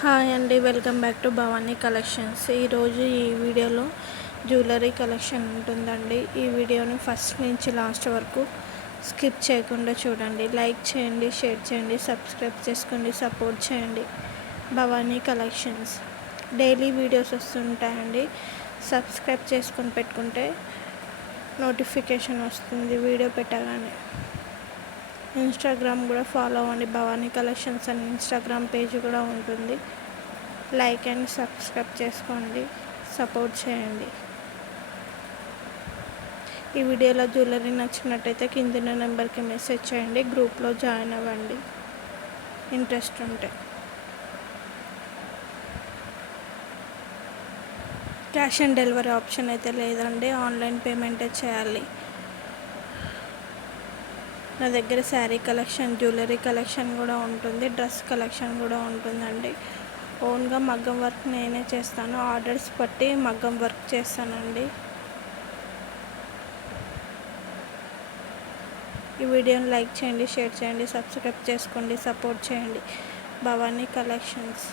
Hi అండి, welcome back to Bhavani collections. ఈరోజు ఈ వీడియోలో జ్యువెలరీ కలెక్షన్ ఉంటుందండి. ఈ వీడియోని ఫస్ట్ నుంచి లాస్ట్ వరకు స్కిప్ చేయకుండా చూడండి. లైక్ చేయండి, షేర్ చేయండి, సబ్స్క్రైబ్ చేసుకోండి, సపోర్ట్ చేయండి. భవానీ కలెక్షన్స్ డైలీ వీడియోస్ వస్తుంటాయండి. సబ్స్క్రైబ్ చేసుకొని పెట్టుకుంటే నోటిఫికేషన్ వస్తుంది వీడియో పెట్టగానే. ఇన్స్టాగ్రామ్ కూడా ఫాలో అవ్వండి. భవానీ కలెక్షన్స్ అని ఇన్స్టాగ్రామ్ పేజ్ కూడా ఉంటుంది. లైక్ అండ్ సబ్స్క్రైబ్ చేసుకోండి, సపోర్ట్ చేయండి. ఈ వీడియోలో జ్యువెలరీ నచ్చినట్టయితే కింద నెంబర్కి మెసేజ్ చేయండి. గ్రూప్లో జాయిన్ అవ్వండి ఇంట్రెస్ట్ ఉంటే. క్యాష్ ఆన్ డెలివరీ ఆప్షన్ అయితే లేదండి, ఆన్లైన్ పేమెంటే చేయాలి. నా దగ్గర శారీ కలెక్షన్, జ్యువెలరీ కలెక్షన్ కూడా ఉంటుంది, డ్రెస్ కలెక్షన్ కూడా ఉంటుందండి. ఓన్గా మగ్గం వర్క్ నేనే చేస్తాను. ఆర్డర్స్ బట్టి మగ్గం వర్క్ చేస్తానండి. ఈ వీడియోని లైక్ చేయండి, షేర్ చేయండి, సబ్స్క్రైబ్ చేసుకోండి, సపోర్ట్ చేయండి. భవానీ కలెక్షన్స్.